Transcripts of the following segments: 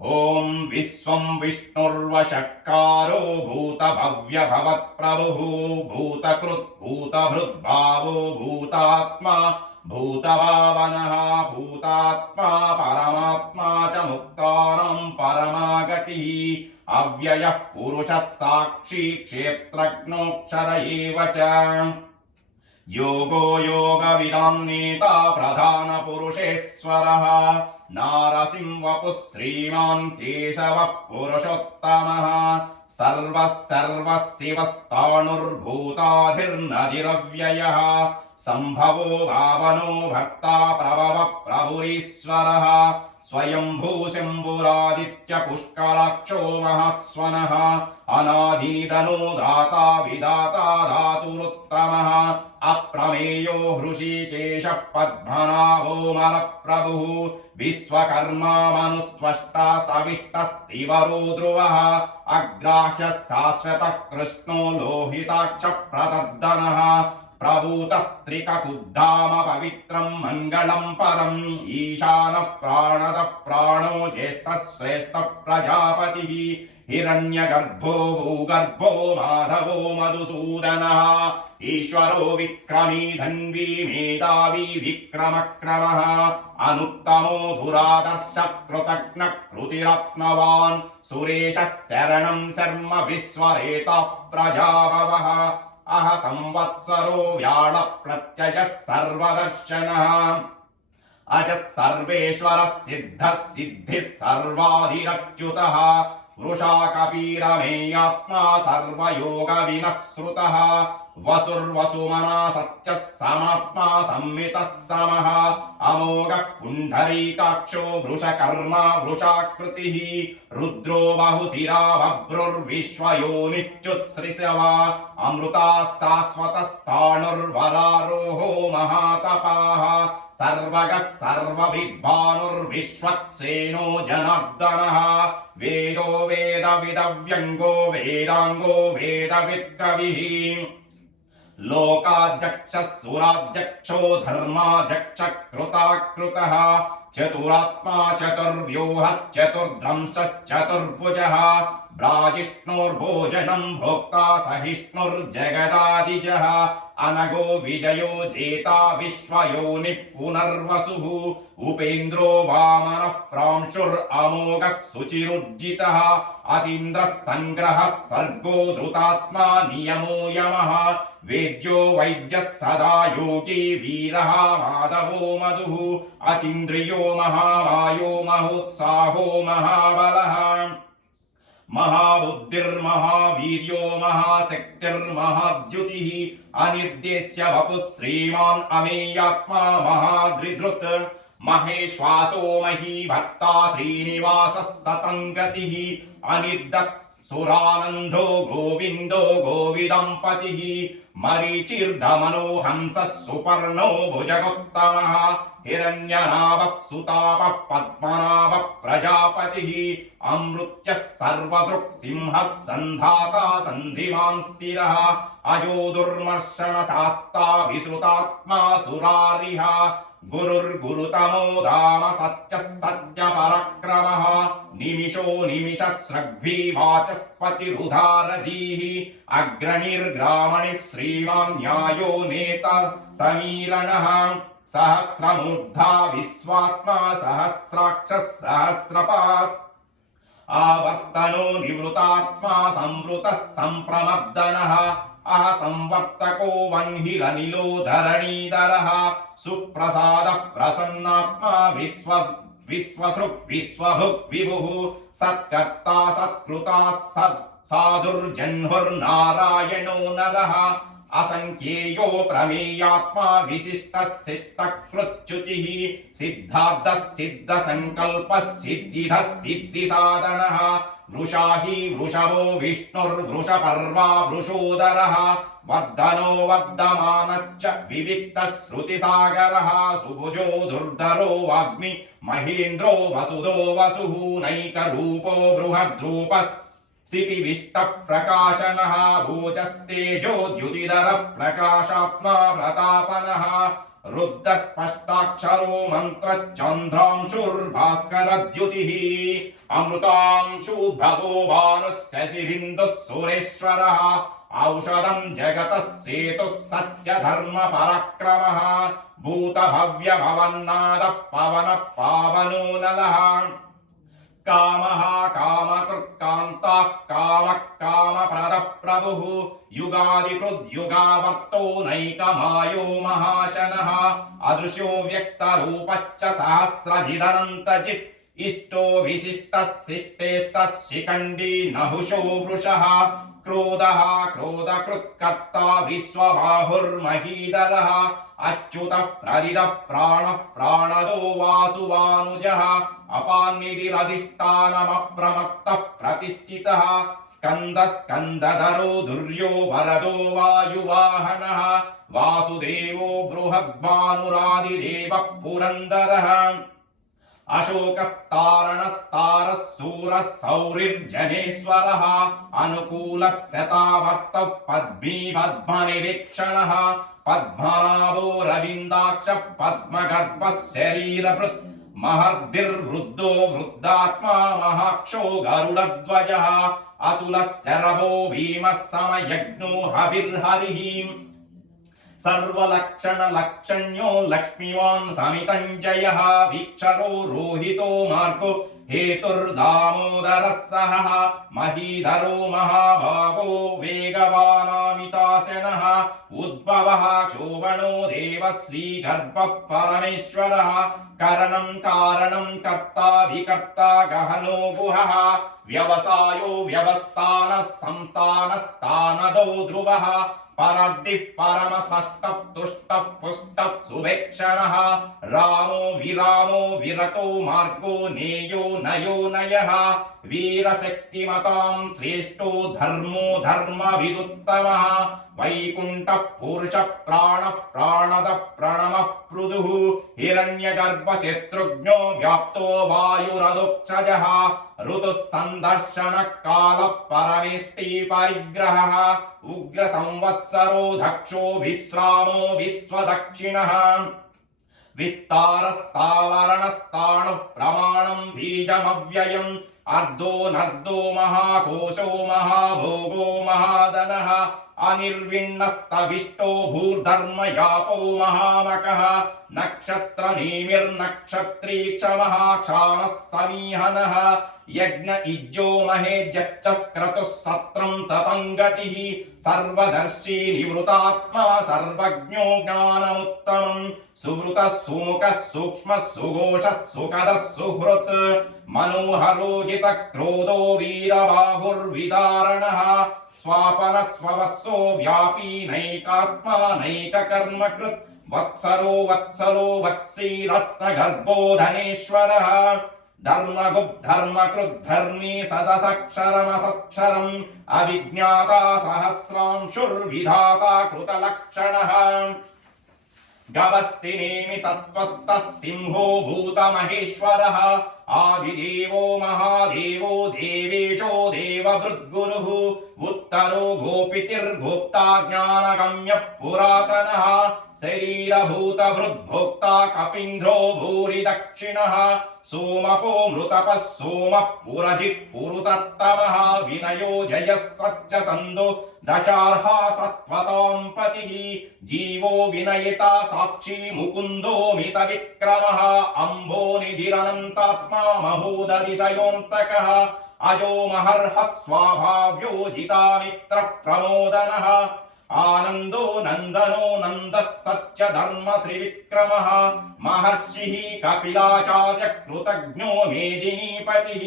ॐ विश्वं विष्णुर्वषट्कारो भूतभव्यभवत्प्रभुः भूतकृत् भूतभृद्भावो भूतात्मा भूतभावनः भूतात्मा परमात्मा च मुक्तानां परमागतिः अव्ययः पुरुषः साक्षी क्षेत्रज्ञोऽक्षर एव च योगो योगविदां नेता प्रधानपुरुषेश्वरः नारसिंहवपुः श्रीमान् केशवः पुरुषोत्तमः सर्वः सर्वशिवस्ताणुर्भूताधिर्नदिरव्ययः सम्भवो भावनो भर्ता प्रभवः प्रभुरीश्वरः स्वयंभू शम्भुरादित्यपुष्कराक्षो महास्वनः अनादिनिधनो दाता विदाता धातुरुत्तमः अप्रमेयो हृषीकेशः पद्मनाभो मलप्रभुः विश्वकर्मा मनुत्वष्टा तविष्टस्तिवरो ध्रुवः अग्राह्यः शाश्वतः कृष्णो लोहिताक्षः प्रदर्दनः प्रभूतस्त्रिककुद्धाम पवित्रं मङ्गलं परम् ईशानः प्राणदः प्राणो ज्येष्ठः श्रेष्ठः प्रजापतिः हिरण्यगर्भो भूगर्भो माधवो मधुसूदनः ईश्वरो विक्रमी धन्वी मेधावी विक्रमक्रमः अनुत्तमो धुरादर्शः कृतघ्नः कृतिरत्नवान् सुरेशः शरणं शर्म विश्वरेतः प्रजाभवः अह संवत्सरो व्याळप्रत्ययः सर्वदर्शनः अजः सर्वेश्वरः सिद्धः सिद्धिः सर्वाधिरच्युतः वृषा कपीरमेयात्मा सर्वयोगविनःश्रुतः वसुर्वसुमना सत्यः समात्मा संवितः समः अमोघः पुण्डरीकाक्षो वृषकर्मा वृषाकृतिः रुद्रो बहुशिरा बभ्रुर्विश्वयोनिच्युत्सृषव अमृताः शाश्वतस्ताणुर्वरारोहो महातपाः सर्वगः सर्वविद्वानुर्विश्वक्सेनो जनार्दनः वेदो वेदविदव्यङ्गो वेदाङ्गो वेदवित्कविः लोकाध्यक्षः सुराध्यक्षो धर्माध्यक्षः कृताकृतः चतुरात्मा चतुर्व्यूहः चतुर्ध्वंसः चतुर्भुजः ब्राजिष्णोर्भोजनं भोक्ता सहिष्णुर्जगदादिजः अनगो विजयो जेता विश्वयोनिः पुनर्वसुः उपेन्द्रो वामनः प्रांशुरमोघः सुचिरुज्जितः अतीन्द्रः सङ्ग्रहः सर्गो धृतात्मा नियमो यमः वेद्यो वैद्यः सदा योगी वीरः माधवो मधुः अतीन्द्रियो महामायो महोत्साहो महाबलः महाबुद्धिर्महावीर्यो महाशक्तिर्महाद्युतिः अनिर्देश्य वपुः श्रीमान् अमेयात्मा महाधृधृत् महेश्वासो महीभर्ता श्रीनिवासः सतङ्गतिः अनिर्दः सुरानन्दो गोविन्दो गोविदम्पतिः मरीचिर्धमनो हंसः सुपर्णो भुजगोत्तमः हिरण्यनाभः सुतापः पद्मनाभः प्रजापतिः अमृत्यः सर्वदृक् सिंहः सन्धाता सन्धिमान् स्थिरः अजो दुर्मर्शनशास्ता विश्रुतात्मा सुरारिः गुरुर्गुरुतमो धाम सत्यः सत्यपराक्रमः निमिषो निमिषस्रग्भी वाचस्पतिरुधारधीः अग्रणिर्ग्रामणिः श्रीमान् न्यायो नेता समीरणः सहस्रमूर्धा विश्वात्मा सहस्राक्षः सहस्रपात् आवर्तनो निवृतात्मा संवृतः सम्प्रमर्दनः अह संवर्तको वह्निरनिलो धरणीधरः सुप्रसादः प्रसन्नात्मा विश्वसृक् विश्वभुक् विभुः सत्कर्ता सत्कृता साधुर्जह्नुर्नारायणो नरः असंख्येयो प्रमेयात्मा विशिष्टः शिष्टकृच्युतिः सिद्धार्थः सिद्धसङ्कल्पः सिद्धिधः सिद्धिसाधनः वृषा हि वृषभो विष्णुर्वृषपर्वा वृषोदरः वर्धनो वर्धमानश्च विविक्तः श्रुतिसागरः सुभुजो दुर्धरो वाग्मि महेन्द्रो वसुदो वसुः नैकरूपो बृहद्रूपः सिपिविष्टप्रकाशनः भोजस्तेजो द्युतिधरः प्रकाशात्मा प्रतापनः रुद्धस्पष्टाक्षरो मन्त्रचन्द्रांशुर्भास्करद्युतिः अमृतांशुद्भवो भानुः शशिबिन्दुः सुरेश्वरः औषधं जगतः सेतुः सत्यधर्मपराक्रमः भूतभव्यभवन्नादः पवनः पावनो नलः कामः कामकृत्कान्तः कामः कामप्रदः प्रभुः युगादिकृद्युगावर्तो नैकमायो महाशनः अदृश्यो व्यक्तरूपश्च सहस्रजिदनन्तचित् इष्टो विशिष्टः शिष्टेष्टः शिखण्डी नहुषो वृषः क्रोधः क्रोधकृत्कर्ता विश्वबाहुर्महीधरः अच्युतः प्रदिदः प्राणः प्राणदो वासुवानुजः अपान्निधिरधिष्ठानमप्रमत्तः प्रतिष्ठितः स्कन्दः स्कन्दधरो दुर्यो वरदो वायुवाहनः वासुदेवो बृहद्भानुरादिदेवः पुरन्दरः अशोकस्तारणस्तारः सूरः सौरिर्जनेश्वरः अनुकूलः शतावर्तः पद्मीपद्मनिवीक्षणः पद्मनाभो रविन्दाक्षः पद्मगर्भः शरीरभृत् महर्दिर्वृद्धो वृद्धात्मा महाक्षो गरुडध्वजः अतुलः शरभो भीमः समयज्ञो हविर्हरिः सर्वलक्षणलक्षण्यो लक्ष्मीवान् समितञ्जयः वीक्षरो रोहितो मार्गो हेतुर्दामोदरः सहः महीधरो महाभागो वेगवानामिताशनः उद्भवः शोभनो देवः श्रीगर्भः परमेश्वरः करणं कारणं कर्ता विकर्ता गहनो गुहः व्यवसायो व्यवस्थानः संस्थानस्तानदो ध्रुवः परद्दिः परमस्पष्टः तुष्टः पुष्टः सुवेक्षणः रामो विरामो विरतो मार्गो नेयो नयो नयः वीरशक्तिमतां श्रेष्ठो धर्मो धर्मविदुत्तमः वैकुण्ठः पुरुषः प्राणः प्राणदः प्रणमः पृथुः हिरण्यगर्भशत्रुघ्नो व्याप्तो वायुरदोक्षजः ऋतुः सन्दर्शनः कालः परमेष्टि परिग्रहः उग्रसंवत्सरो दक्षो विश्रामो विश्वदक्षिणः विस्तारस्तावरणस्ताणुः प्रमाणं बीजमव्ययम् अर्धो नर्दो महाकोशो महाभोगो महादनः अनिर्विण्णस्तविष्टो भूर्धर्मयापो महामकः नक्षत्रनेमिर्नक्षत्री च महाक्षामः समीहनः यज्ञ इज्जो महेज्यच्चक्रतुः सत्रं सतङ्गतिः सर्वदर्शी निवृतात्मा सर्वज्ञो ज्ञानमुत्तमम् सुवृतः सुमुखः सूक्ष्मः सुघोषः सुखदः सुहृत् मनोहरो जितक्रोधो वीरबाहुर्विदारणः स्वापनः स्ववत्सो व्यापी नैकात्मा नैककर्मकृत् वत्सरो वत्सलो वत्सी रत्नगर्भो धनेश्वरः धर्मकृद्धर्मी सदसक्षरमसक्षरम् अविज्ञाता सहस्रांशुर्विधाता कृतलक्षणः गवस्तिनेमि सत्त्वस्तः सिंहो भूतमहेश्वरः आदिदेवो महादेवो देवेशो देवभृद्गुरुः उत्तरो गोपितिर्गोप्ता ज्ञानगम्यः पुरातनः शरीरभूतभृद्भोक्ता कपीन्द्रो भूरि दक्षिणः सोमपो मृतपः सोमः पुरजित् पुरुषत्तमः विनयो जयः सत्यसन्धो दशार्हा सत्त्वतां पतिः जीवो विनयिता साक्षी मुकुन्दो मितविक्रमः अम्भो निधिरनन्तात्मा महोदधिशयोऽन्तकः अजो महर्हः स्वाभाव्यो जितामित्रप्रमोदनः आनन्दो नन्दनो नन्दः सत्यधर्म त्रिविक्रमः महर्षिः कपिलाचार्य कृतज्ञो मेदिनीपतिः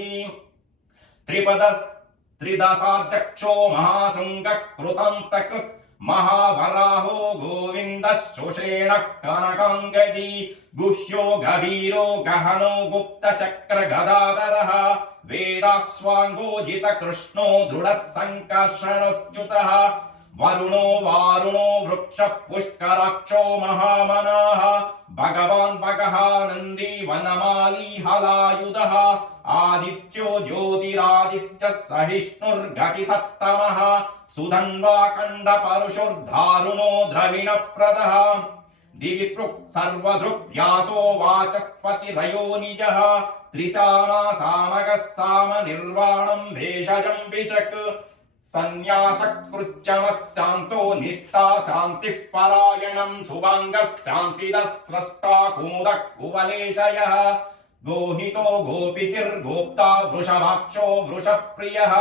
त्रिदशाध्यक्षो महाशृङ्गकृतान्तकृत् महावराहो गोविन्दः शुषेणः कनकाङ्गजी गुह्यो गभीरो गहनो गुप्तचक्रगदाधरः वेदास्वाङ्गोजितकृष्णो दृढः सङ्कर्षणोच्युतः वरुणो वारुणो वृक्षः पुष्कराक्षो महामनाः भगवान् भगः नन्दी वनमाली हलायुधः आदित्यो ज्योतिरादित्यः सहिष्णुर्गतिसत्तमः सुधन्वा खण्डपरुषुर्धारुणो द्रविणप्रदः दिवि स्पृक् सर्वदृक् व्यासो वाचस्पतिरयो निजः त्रिसामा सामगः साम निर्वाणं भेषजं विशक् सन्न्यासकृच्चमः शान्तो निष्ठा शान्तिः परायणं सुभङ्गः शान्तिदः स्रष्टा कुमुदः कुवलेशयः गोहितो गोपितिर्गोप्ता वृषभाक्षो वृषप्रियः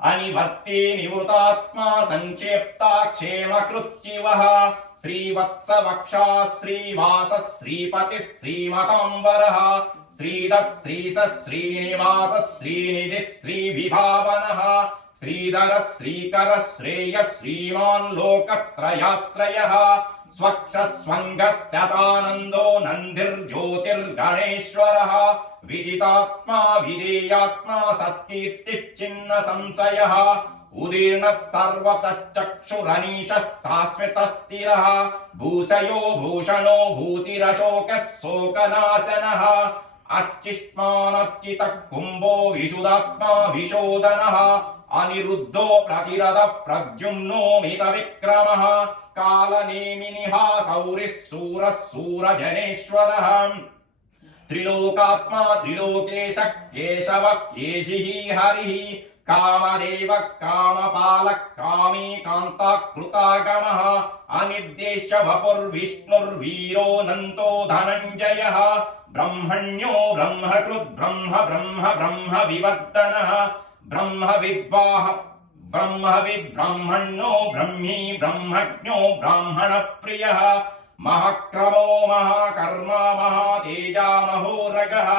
अनिवर्ती निवृतात्मा संक्षेप्ता क्षेमकृच्चिवः श्रीवत्सवक्षा श्रीवासः श्रीपतिः श्रीमताम्बरः श्रीधः श्रीशः श्रीनिवासः श्रीनिधिः श्रीविभावनः श्रीधरः श्रीकरः श्रेयः श्रीमान् लोकत्रयाश्रयः स्वक्षः स्वङ्गः शतानन्दो नन्दिर्ज्योतिर्गणेश्वरः विजितात्मा विधेयात्मा सत्कीर्तिश्चिन्न संशयः उदीर्णः सर्वतश्चक्षुरनीशः शाश्वतस्थिरः भूषयो भूषणो भूतिरशोकः शोकनाशनः अच्छिष्मानर्चितः कुम्भो विशुदात्मा विशोदनः अनिरुद्धो प्रतिरथ प्रद्युम्नो मितविक्रमः कालनेमिनिः सौरिः शूरः शूरजनेश्वरः त्रिलोकात्मा त्रिलोकेशः केशवः केशिः हरिः कामदेव कामपालः कामी कान्ताकृतागमः अनिर्देश्य वपुर्विष्णुर्वीरो नन्तो धनञ्जयः ब्रह्मण्यो ब्रह्मकृद् ब्रह्म ब्रह्म ब्रह्म विवर्तनः ब्रह्मविद्ब्रह्मण्यो ब्रह्मी ब्रह्मज्ञो ब्राह्मणप्रियः महाक्रमो महाकर्मा महातेजा महोरगः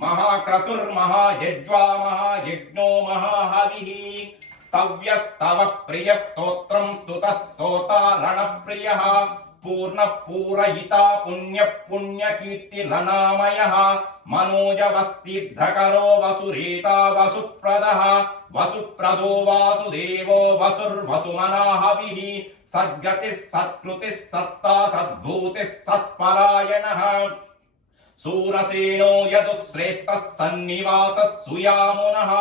महाक्रतुर्महायज्वा महायज्ञो महाहविः स्तव्यस्तव प्रियस्तोत्रं स्तुतस्तोतारणप्रियः पूर्णपूरयिता पुण्यकीर्तिरनामयः मनोजवस्तीर्थकरो वसुरेता वसुप्रदः वसुप्रदो वासुदेवो वसुर्वसुमनाहविः सद्गतिः सत्कृतिः सत्ता सद्भूतिः सत्परायणः सूरसेनो यदुश्रेष्ठः सन्निवासः सुयामुनः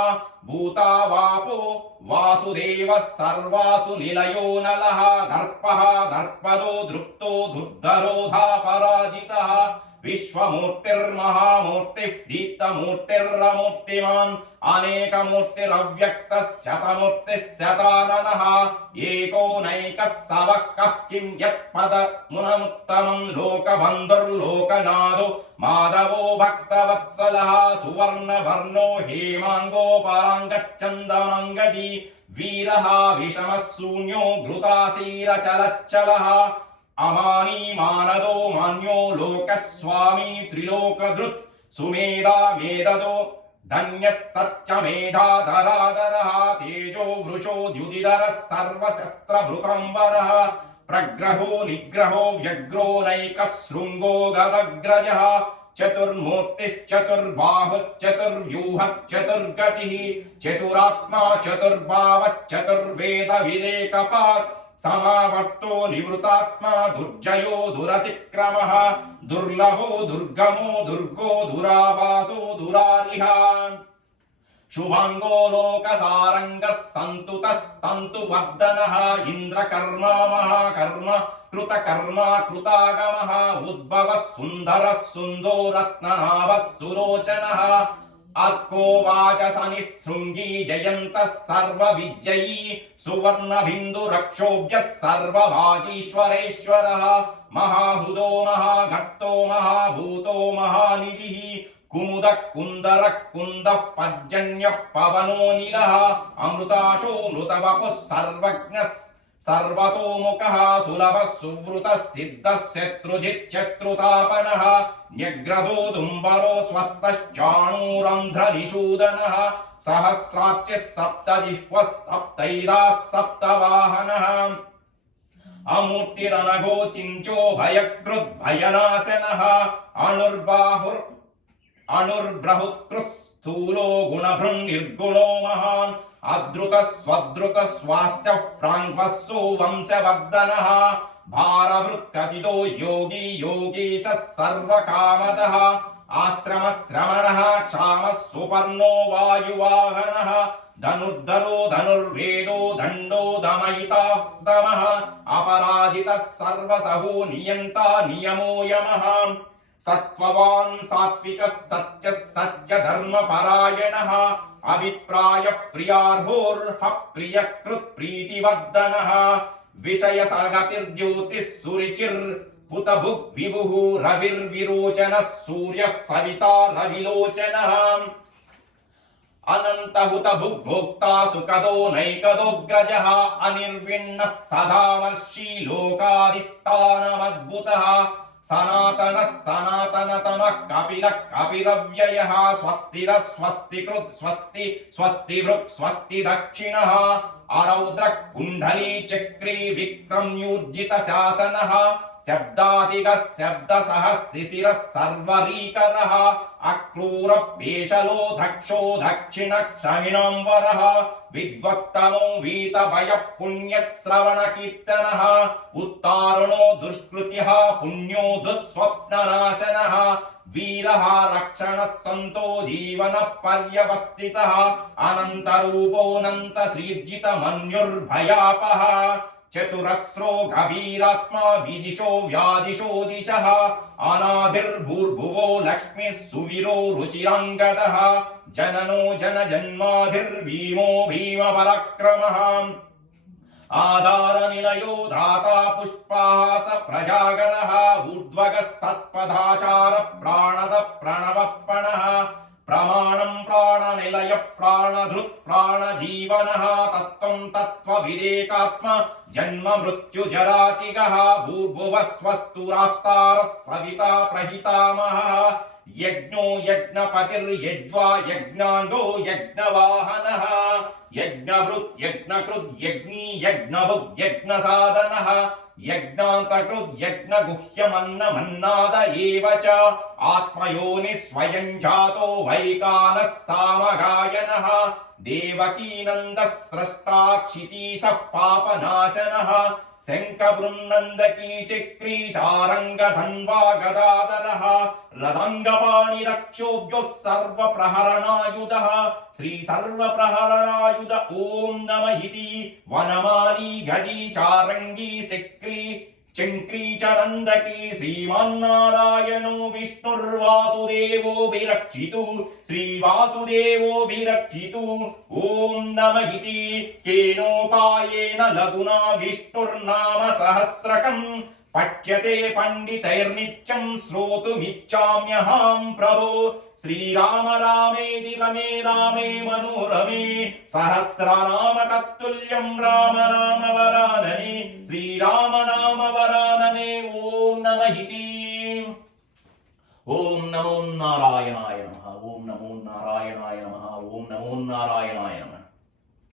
भूतावापो वासुदेवः सर्वासु निलयो नलः दर्पः दर्पदो दृप्तो दुर्धरोधापराजितः विश्वमूर्तिर्महामूर्तिः दीप्तमूर्तिरमूर्तिमान् अनेकमूर्तिरव्यक्तः शतमूर्तिः शताननः एको नैकः सवक्कः किं यत्पदमुनमुत्तमं लोकबन्धुर्लोकनाथो माधवो भक्तवत्सलः सुवर्णवर्णो हेमाङ्गोपाङ्गच्चन्दमङ्गदी वीरः विषमः शून्यो घृतासीरचलच्चलः अमानी मानदो मान्यो लोकस्वामी त्रिलोकधृत् सुमेधा मेधदो धन्यः सत्यमेधाधराधरः तेजो वृषो द्युतिधरः सर्वशस्त्रभृतम्बरः प्रग्रहो निग्रहो व्यग्रो नैकः शृङ्गो गदग्रजः चतुर्मूर्तिश्चतुर्बाहुश्चतुर्व्यूहश्चतुर्गतिः चतुरात्मा चतुर्भावश्चतुर्वेदविदेकपात् समावर्तो निवृतात्मा दुर्जयो दुरतिक्रमः दुर्लभो दुर्गमो दुर्गो दुरावासो दुरारिः शुभांगो लोकसारंगः सन्तुतस्तन्तुवर्धनः इन्द्रकर्मा महाकर्म कृतकर्मा कृतागमः उद्भवः सुन्दरः सुन्दो रत्ननाभः सुलोचनः अर्को वाचसनिःशृङ्गी जयन्तः सर्वविजयी सुवर्णबिन्दुरक्षोभ्यः सर्वभागीश्वरेश्वरः महाहृदो महागर्तो महाभूतो महानिधिः कुमुदः कुन्दरः कुन्दः पर्जन्यः पवनोऽनिलः अमृताशो मृतवपुः सर्वज्ञः सर्वतोमुखः सुलभः सुवृतः सिद्धः शत्रुजिच्चत्रुतापनः न्यग्रदो दुम्बरो स्वस्तश्चाणूरन्ध्रनिषूदनः सहस्राच्यः सप्तजिह्वस्तप्तैदाः सप्तवाहनः अमूर्तिरनघो चिञ्चो भयकृद्भयनाशनः अणुर्बृहुत्कृः स्थूलो गुणभृन्निर्गुणो महान् अद्रुतस्वद्रुतस्वाश्च प्राङ्वस्सो वंशवर्धनः भारभृत्कथितो योगी योगीशः सर्वकामदः ఆశ్రమశ్రమణः క్షామः సుపర్ణో వాయువాహనः ధనుర్ధరో ధనుర్వేదో దండో దమయితాః అపరాజితः సర్వసహో నియంత నియమో యమః సత్వవాన్ సాత్వికः సత్యः సత్య ధర్మపరాయణः అభిప్రాయ ప్రియార్హోర్హ ప్రియకృత్ ప్రీతివర్ధనः విషయ సగతిర్జ్యోతిః సురుచిర్ పుత భుగ్ విభుః రవిర్విరోచనः సూర్యः సవితా రవిలోచనः అనంతహుత భుగ్భోక్తా సుఖదో నైకదోగ్రజః అనిర్విణ్ణः సదామర్షి లోకాధిష్టానమద్భుతः సనాతనః సనాతనతమః కపిలః కపిలవ్యయः స్వస్తిదः స్వస్తికృత్ స్వస్తి స్వస్తిభృక్ స్వస్తి దక్షిణः అరౌద్రః కుండలీ చక్రీ విక్రమ్యూర్జిత శాసనः శబ్దాదిగः శబ్దసః శిశిరः సర్వరీకరः అక్రూర పేషలో దక్షో దక్షిణ క్షమిణాంబరः విద్వత్తమో వీతభయ పుణ్యశ్రవణ కీర్తనः ఉత్తారుణో దుష్కృతిః పుణ్యో దుస్వప్ననాశనः వీరః రక్షణः సంతో జీవన పర్యవస్థితः అనంతరూపోऽనంత శ్రీర్జిత మన్యుర్భయాపః చతురస్రో గభీరాత్మా విదిశో వ్యాదిశో దిశః అనాదిర్భూర్భువో లక్ష్మిః సువిరో రుచిరాంగదః జననో జనజన్మాధిర్భీమో భీమపరాక్రమః ఆధార నిలయో దాతా పుష్పాస ప్రజాగరః ఊర్ధ్వగः సత్పదాచార ప్రాణద ప్రణవప్పణః ప్రమాణం ప్రాణనిలయ ప్రాణధృత్ ప్రాణజీవనః తత్వం తత్వవిదేకాత్మ జన్మ మృత్యుజరాతిగః భూర్భువః స్వస్తురాస్తారः సవితా ప్రహితామహः యజ్ఞో యజ్ఞపతిర్యజ్వా యజ్ఞాంగో యజ్ఞవాహనః యజ్ఞభృత్ యజ్ఞకృద్ యజ్ఞీ యజ్ఞభుగ్ యజ్ఞసాధనః యజ్ఞాంతకృద్ యజ్ఞగుహ్యమన్నమన్నాద ఏవ చ ఆత్మయోని స్వయం జాతో వైకానః సామగాయనః దేవకీనందః స్రష్టా క్షితీశः పాపనాశనः శంఖబృన్నందకీ చక్రీ సారంగధన్వా గదాధరః రదంగపాణిరక్షోభ్యోః సర్వప్రహరణాయుధः శ్రీ సర్వప్రహరణాయుధ ఓం నమ ఇతి వనమాలి గదీ శారంగీ చక్రీ చంక్రీ చ నందకీ శ్రీమన్నారాయణో విష్ణుర్వాసుదేవో విరక్షితు శ్రీవాసుదేవో విరక్షితు ఓం నమ ఇతి కేనోపాయేన లఘునా విష్ణుర్నామ సహస్రకం పఠ్యతే పండితైర్నిత్యం శ్రోతుమిచ్చామ్యహం ప్రభో శ్రీరామ రామేతి రమే రామే మనోరమే సహస్రనామ తత్తుల్యం రామ నామ వరాననే శ్రీరామ నామ వరాననే ఓం నమ ఇతి ఓం నమో నారాయణాయ నమః ఓం నమో నారాయణాయ నమః ఓం నమో నారాయణాయ నమః